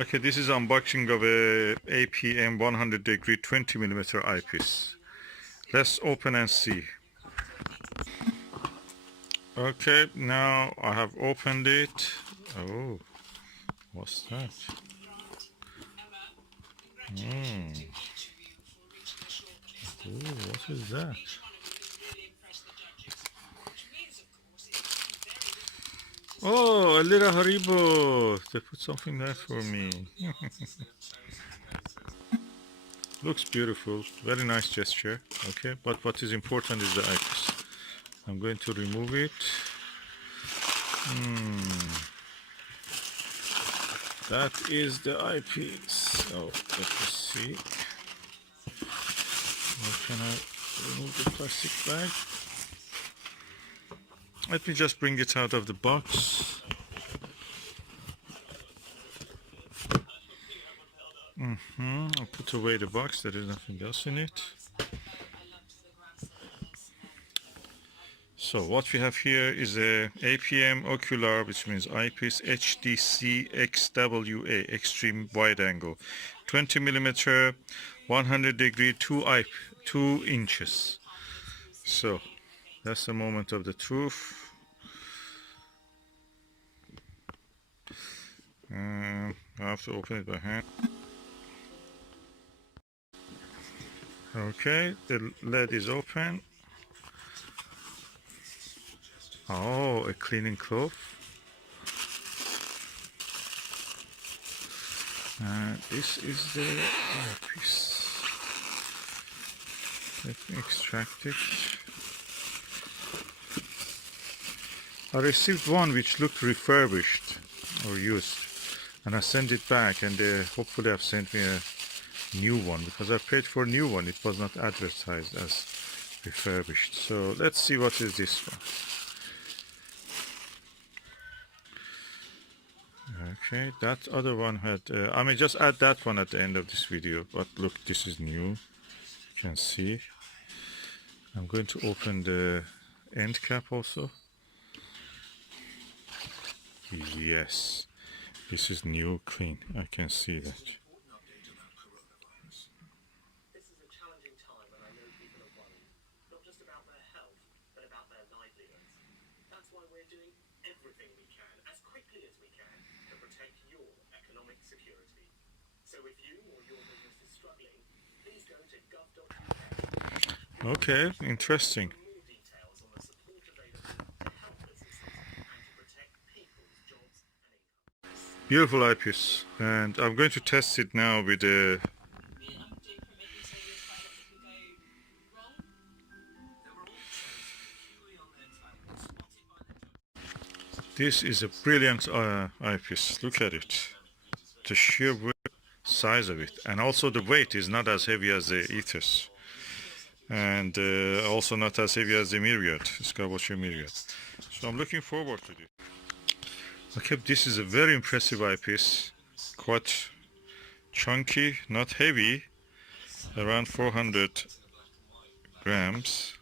Okay, this is unboxing of a APM 100 degree 20 millimeter eyepiece. Let's open and see. Okay, now I have opened it. Oh, what's that? Oh, what is that? Oh, a little Haribo. They put something there for me. Looks beautiful. Very nice gesture. Okay, but what is important is the eyepiece. I'm going to remove it. That is the eyepiece. Oh, let me see. How can I remove the plastic bag? Let me just bring it out of the box. I'll put away the box. There is nothing else in it. So what we have here is a APM ocular, which means eyepiece HDC XWA, extreme wide angle, 20 millimeter, 100 degree, 2 inches. So that's the moment of the truth. I have to open it by hand. Okay, the lid is open. Oh, a cleaning cloth. This is the eyepiece. Let me extract it. I received one which looked refurbished or used, and I sent it back, and they hopefully have sent me a new one, because I paid for a new one. It was not advertised as refurbished. So let's see what is this one. Okay, that other one had I may just add that one at the end of this video, but look, this is new. You can see. I'm going to open the end cap also. Yes, this is new, clean. I can see that. Okay, interesting. Beautiful eyepiece, and I'm going to test it now with a This is a brilliant eyepiece. Look at it. The sheer size of it, and also the weight is not as heavy as the ethers, and also not as heavy as the Myriad, Skywatcher Myriad. So I'm looking forward to this. Okay, this is a very impressive eyepiece. Quite chunky, not heavy, around 400 grams.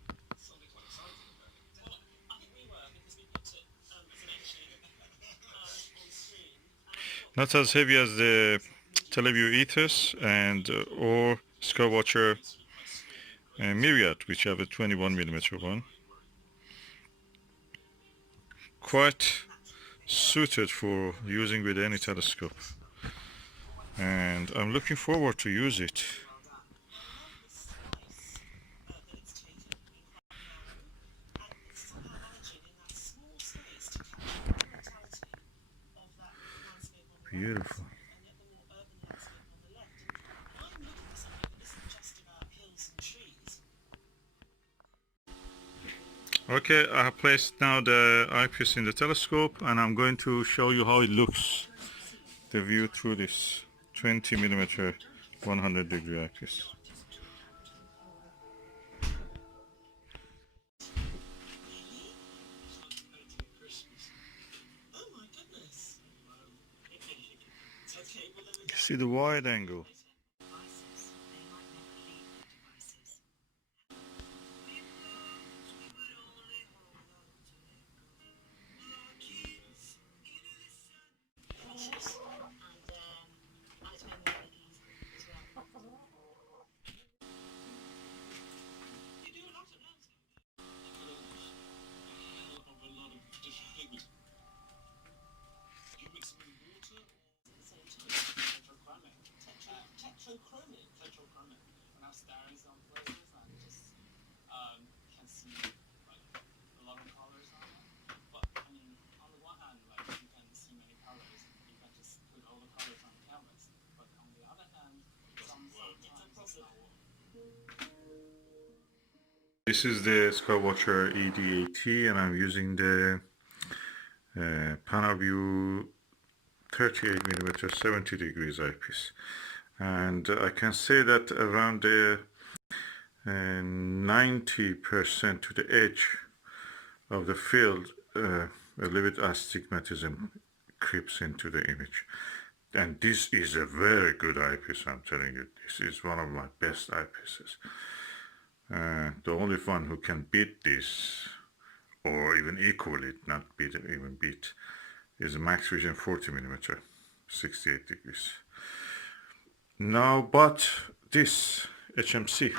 Not as heavy as the Teleview Ethers and or Skywatcher Myriad, which have a 21 millimeter one. Quite suited for using with any telescope, and I'm looking forward to use it. Beautiful. Okay, I have placed now the eyepiece in the telescope, and I'm going to show you how it looks, the view through this 20 millimeter 100 degree eyepiece. You see the wide angle. This is the Skywatcher ED80 and I'm using the PanaView 38mm 70 degrees eyepiece. And I can say that around the 90% to the edge of the field, a little bit astigmatism creeps into the image. And this is a very good eyepiece, I'm telling you. This is one of my best eyepieces. The only one who can beat this, or even equal it, not beat it, even beat, is a Max Vision 40mm, 68 degrees. Now, but this HMC,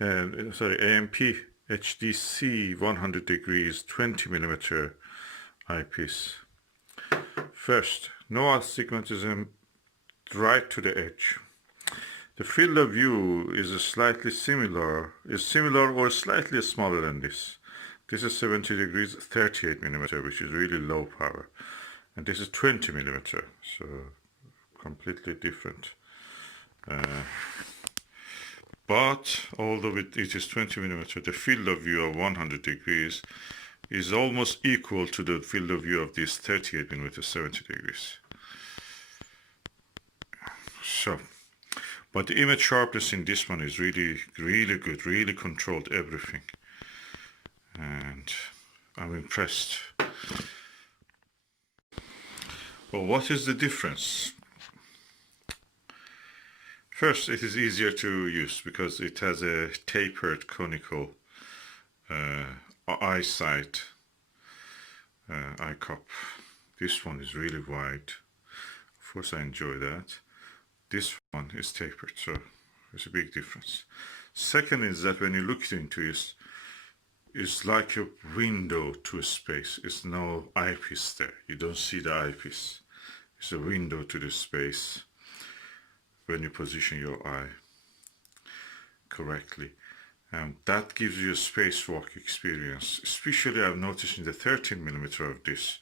AMP HDC 100 degrees 20mm eyepiece. First, no astigmatism right to the edge. The field of view is slightly similar or slightly smaller than this. This is 70 degrees 38mm, which is really low power. And this is 20mm, so completely different. But although it is 20mm, the field of view of 100 degrees is almost equal to the field of view of this 38mm 70 degrees. So, but the image sharpness in this one is really good, really controlled everything. And I'm impressed. Well, what is the difference? First, it is easier to use because it has a tapered conical eye sight, eye cup. This one is really wide. Of course, I enjoy that. This one is tapered, so there's a big difference. Second is that when you look into it, it's like a window to a space. It's no eyepiece there. You don't see the eyepiece. It's a window to the space when you position your eye correctly. That gives you a spacewalk experience. Especially I've noticed in the 13mm of this.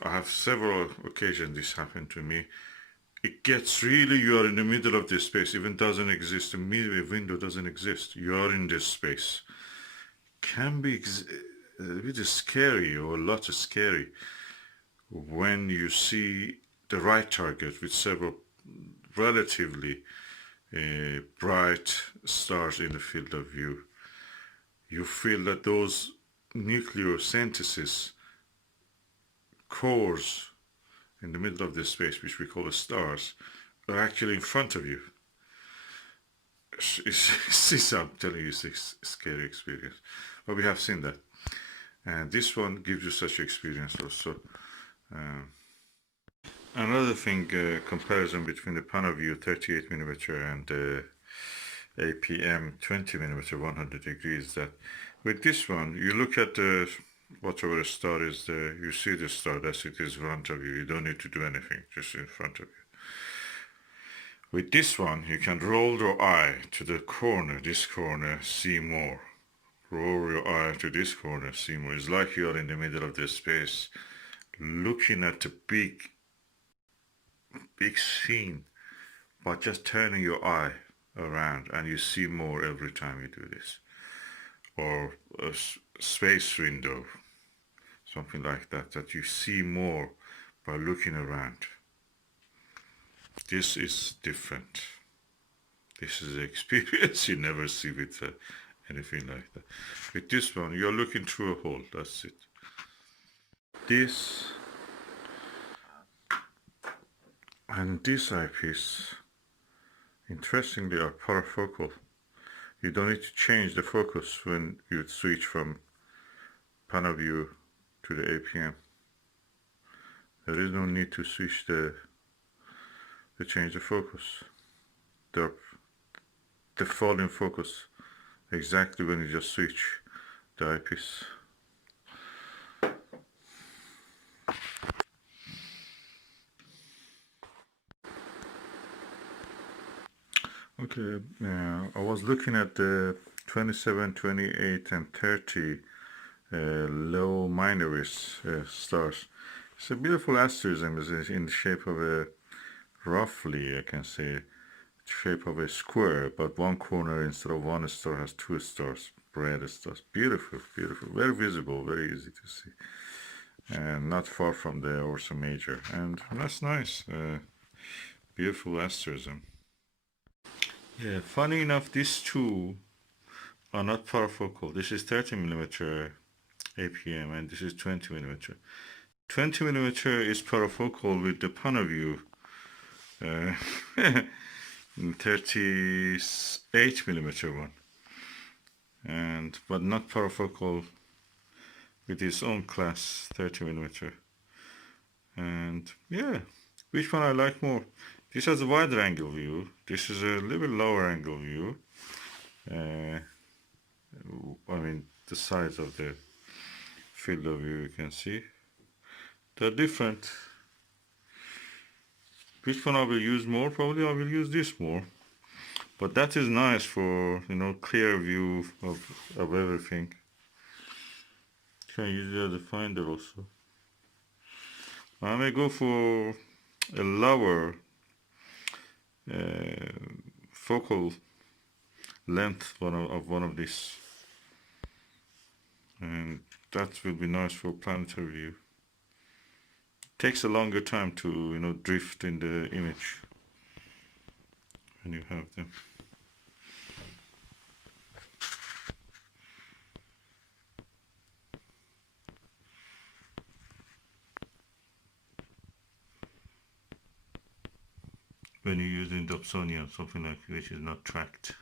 I have several occasions this happened to me. It gets really, you are in the middle of this space, even doesn't exist, the window doesn't exist. You are in this space. Can be a bit scary, or a lot scary, when you see the right target with several relatively bright stars in the field of view. You feel that those nucleosynthesis cores in the middle of this space, which we call the stars, are actually in front of you. I'm telling you, it's a scary experience. But we have seen that. And this one gives you such experience also. Another thing, comparison between the PanaView 38mm and the APM 20mm 100 degrees, that with this one, you look at the whatever the star is there, you see the star, that's it is in front of you. You don't need to do anything, just in front of you. With this one, you can roll your eye to the corner, this corner, see more. Roll your eye to this corner, see more. It's like you are in the middle of this space, looking at the big scene, but just turning your eye around and you see more every time you do this. Or a space window, something like that, that you see more by looking around. This is different. This is an experience you never see with anything like that. With this one, you're looking through a hole, that's it. This and this eyepiece, interestingly, are parafocal. You don't need to change the focus when you switch from PanaView to the APM. There is no need to switch to change the focus. They fall in focus exactly when you just switch the eyepiece. Okay, I was looking at the 27, 28 and 30 low minoris stars. It's a beautiful asterism. It's in the shape of a roughly, I can say, shape of a square, but one corner instead of one star has two stars, red stars. Beautiful, beautiful, very visible, very easy to see, and not far from the Ursa Major, and that's nice. Beautiful asterism. Yeah, funny enough, these two are not parafocal. This is 30 millimeter APM, and this is 20 millimeter. 20 millimeter is parafocal with the Panaview 38 millimeter one, and but not parafocal with its own class 30 millimeter. And yeah, which one I like more? This has a wider angle view. This is a little bit lower angle view. I mean, the size of the field of view, you can see they're different. Which one I will use more? Probably I will use this more, but that is nice for, you know, clear view of everything. Can use it as a finder also. I may go for a lower focal length of one of these, and that will be nice for planetary view. Takes a longer time to, you know, drift in the image when you have them. When you're using Dobsonian, something like which is not tracked.